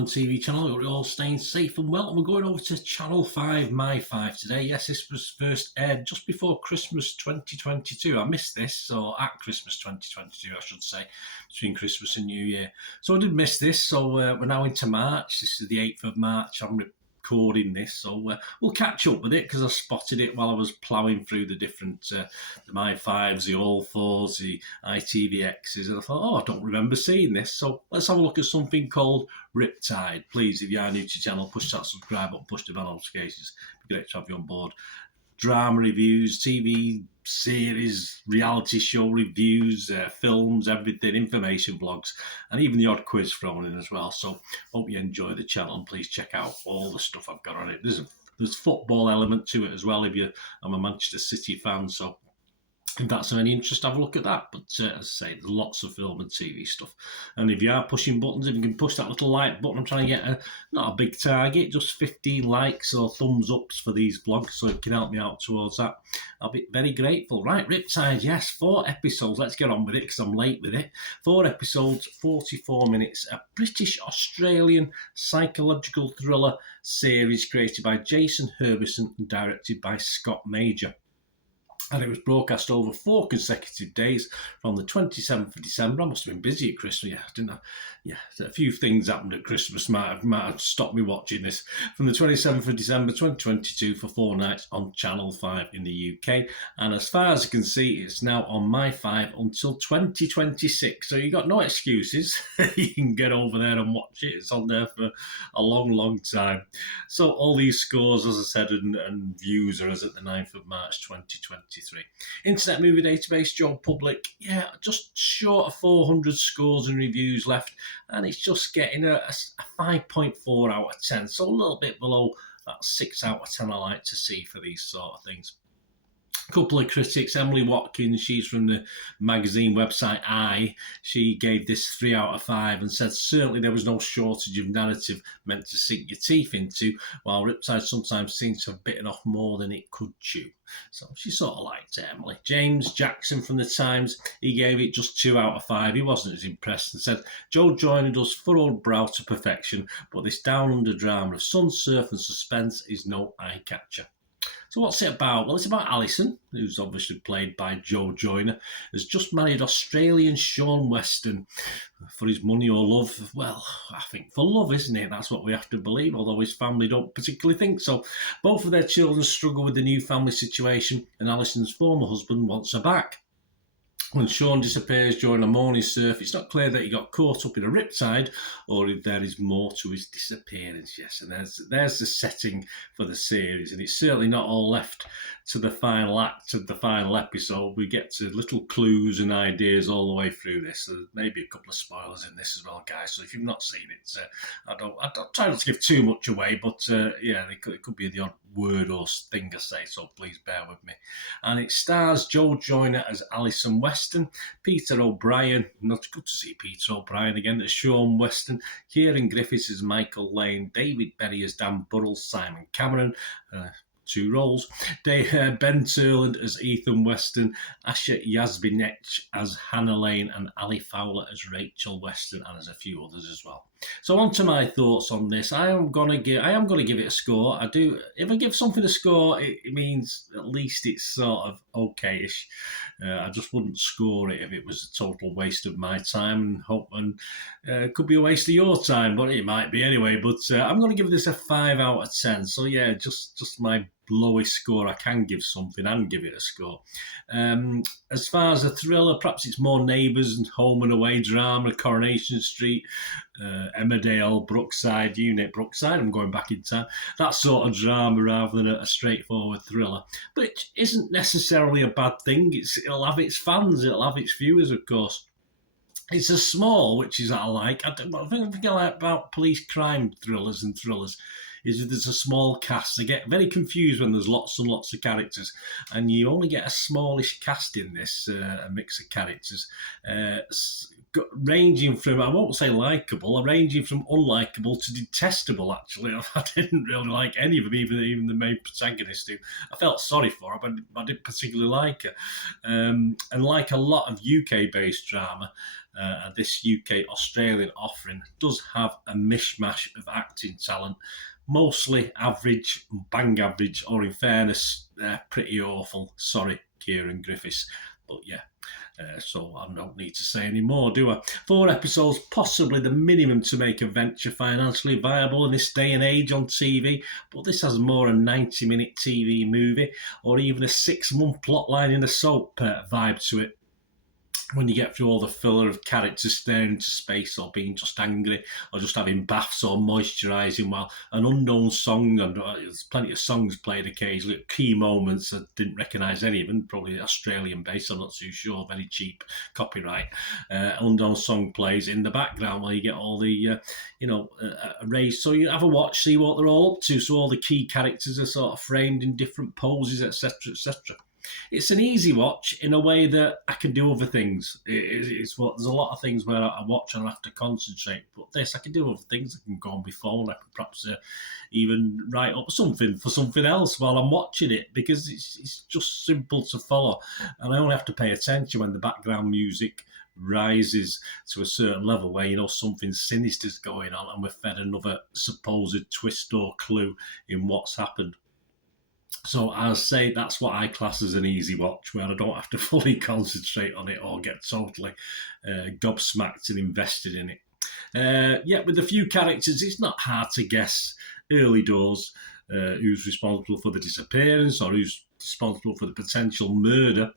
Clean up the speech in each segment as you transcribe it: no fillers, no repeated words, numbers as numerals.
and TV channel. You're all staying safe and well. And we're going over to Channel 5, MY5 today. Yes, this was first aired just before Christmas 2022. I missed this, so at Christmas 2022, I should say, between Christmas and New Year. So I did miss this, so we're now into March. This is the 8th of March. I'm recording this, so we'll catch up with it because I spotted it while I was ploughing through the different the MY5s, the All 4s, the ITVXs, and I thought, oh, I don't remember seeing this, so let's have a look at something called Riptide. Please, if you are new to the channel, push that subscribe button, push the bell notifications. It'd be great to have you on board. Drama reviews, TV series, reality show reviews, films, everything, information blogs, and even the odd quiz thrown in as well. So hope you enjoy the channel and please check out all the stuff I've got on it. There's football element to it as well if I'm a Manchester City fan, so if that's of any interest, have a look at that. But as I say, there's lots of film and TV stuff. And if you are pushing buttons, if you can push that little like button, I'm trying to get not a big target, just 15 likes or thumbs ups for these vlogs, so if you can help me out towards that, I'll be very grateful. Right, Riptide, yes, 4 episodes. Let's get on with it because I'm late with it. 4 episodes, 44 minutes. A British-Australian psychological thriller series created by Jason Herbison and directed by Scott Major. And it was broadcast over 4 consecutive days from the 27th of December. I must have been busy at Christmas, didn't I? Yeah, a few things happened at Christmas might have stopped me watching this. From the 27th of December 2022 for 4 nights on Channel 5 in the UK. And as far as I can see, it's now on MY5 until 2026. So you've got no excuses. You can get over there and watch it. It's on there for a long, long time. So all these scores, as I said, and views are as at the 9th of March 2023. Internet Movie Database, Joe Public, yeah, just short of 400 scores and reviews left, and it's just getting a 5.4 out of 10, so a little bit below that 6 out of 10 I like to see for these sort of things. A couple of critics, Emily Watkins, she's from the magazine website she gave this 3 out of 5 and said certainly there was no shortage of narrative meant to sink your teeth into, while Riptide sometimes seems to have bitten off more than it could chew. So she sort of liked it, Emily. James Jackson from The Times, he gave it just 2 out of 5. He wasn't as impressed and said, Joe Joyner does furrowed brow to perfection, but this down-under drama of sun, surf and suspense is no eye-catcher. So what's it about? Well, it's about Alison, who's obviously played by Joe Joyner, has just married Australian Sean Weston for his money or love. Well, I think for love, isn't it? That's what we have to believe, although his family don't particularly think so. Both of their children struggle with the new family situation, and Alison's former husband wants her back. When Sean disappears during a morning surf, it's not clear that he got caught up in a riptide or if there is more to his disappearance. Yes, and there's the setting for the series, and it's certainly not all left to the final act of the final episode. We get to little clues and ideas all the way through this. There's maybe a couple of spoilers in this as well, guys. So if you've not seen it, I don't try not to give too much away, but yeah, it could be the odd word or thing I say, so please bear with me. And it stars Joe Joyner as Alison Weston, Peter O'Brien, not good to see Peter O'Brien again, as Sean Weston, Kieran Griffiths as Michael Lane, David Berry as Dan Burrell, Simon Cameron, 2 roles, Ben Turland as Ethan Weston, Asha Yazbinech as Hannah Lane, and Ali Fowler as Rachel Weston, and there's a few others as well. So on to my thoughts on this. I am gonna give it a score. I do. If I give something a score, it means at least it's sort of okay-ish. I just wouldn't score it if it was a total waste of my time, and it could be a waste of your time, but it might be anyway. But I'm going to give this a 5 out of 10. So yeah, just my lowest score I can give something and give it a score. As far as a thriller, perhaps it's more Neighbours and Home and Away drama, Coronation Street, Emmerdale, Brookside, Brookside, I'm going back in time, that sort of drama rather than a straightforward thriller. But it isn't necessarily a bad thing. It'll have its fans, it'll have its viewers, of course. It's a small, which is what I like. I think I like about police crime thrillers is there's a small cast. They get very confused when there's lots and lots of characters, and you only get a smallish cast in this, a mix of characters. ranging from, I won't say likeable, ranging from unlikable to detestable, actually. I didn't really like any of them, even the main protagonist, who I felt sorry for her, but I didn't particularly like her. And like a lot of UK-based drama, this UK-Australian offering does have a mishmash of acting talent, mostly average, bang average, or in fairness, pretty awful. Sorry, Kieran Griffiths. But yeah, so I don't need to say any more, do I? 4 episodes, possibly the minimum to make a venture financially viable in this day and age on TV, but this has more a 90-minute TV movie or even a 6-month plotline in a soap vibe to it. When you get through all the filler of characters staring into space or being just angry or just having baths or moisturising while an unknown song, and there's plenty of songs played occasionally at key moments, I didn't recognise any of them, probably Australian based, I'm not too sure, very cheap copyright. Unknown song plays in the background while you get all the, arrays. So you have a watch, see what they're all up to. So all the key characters are sort of framed in different poses, etc., etc. It's an easy watch in a way that I can do other things. There's a lot of things where I watch and I have to concentrate, but this, I can do other things. I can go on my phone, I can perhaps even write up something for something else while I'm watching it, because it's just simple to follow, and I only have to pay attention when the background music rises to a certain level where something sinister's going on and we're fed another supposed twist or clue in what's happened. So I'll say that's what I class as an easy watch, where I don't have to fully concentrate on it or get totally gobsmacked and invested in it. Yet with a few characters, it's not hard to guess early doors who's responsible for the disappearance or who's responsible for the potential murder.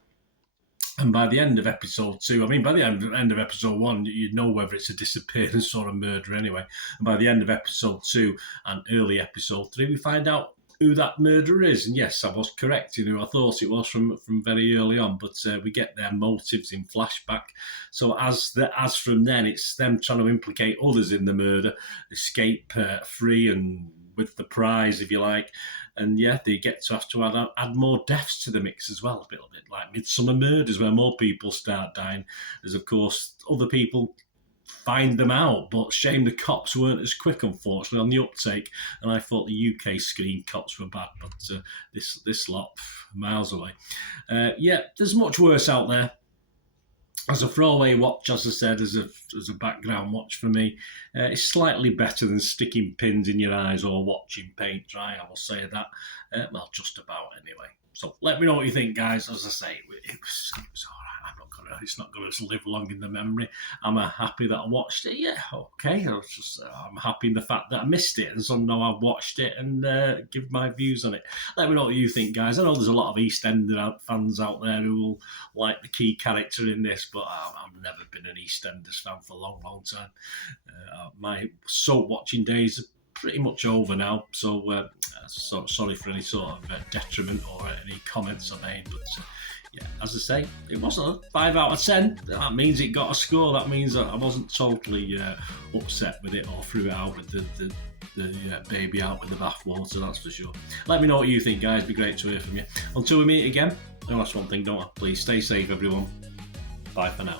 And by the end of episode 2, by the end of episode 1, you know whether it's a disappearance or a murder anyway. And by the end of episode 2 and early episode 3, we find out who that murderer is. And yes, I was correct in who I thought it was from very early on, but we get their motives in flashback. So as from then, it's them trying to implicate others in the murder, escape free and with the prize, if you like. And yeah, they get to have to add more deaths to the mix as well, a little bit like Midsummer Murders, where more people start dying, as of course other people find them out. But shame the cops weren't as quick, unfortunately, on the uptake, and I thought the UK screen cops were bad, but this lot, miles away. There's much worse out there. As a throwaway watch, as I said, as a background watch for me, it's slightly better than sticking pins in your eyes or watching paint dry, I will say that. Well, just about anyway. So let me know what you think, guys. As I say, it was all right. It's not going to live long in the memory. Am I happy that I watched it? Yeah, okay. I'm happy in the fact that I missed it, and so now I've watched it and give my views on it. Let me know what you think, guys. I know there's a lot of EastEnders fans out there who will like the key character in this, but I've never been an EastEnders fan for a long, long time. My soap watching days are pretty much over now, so sorry for any sort of detriment or any comments I made, but yeah, as I say, it wasn't a 5 out of 10. That means it got a score. That means that I wasn't totally upset with it or threw it out with the baby out with the bathwater, that's for sure. Let me know what you think, guys. It'd be great to hear from you. Until we meet again, the last one thing, don't I? Please stay safe, everyone. Bye for now.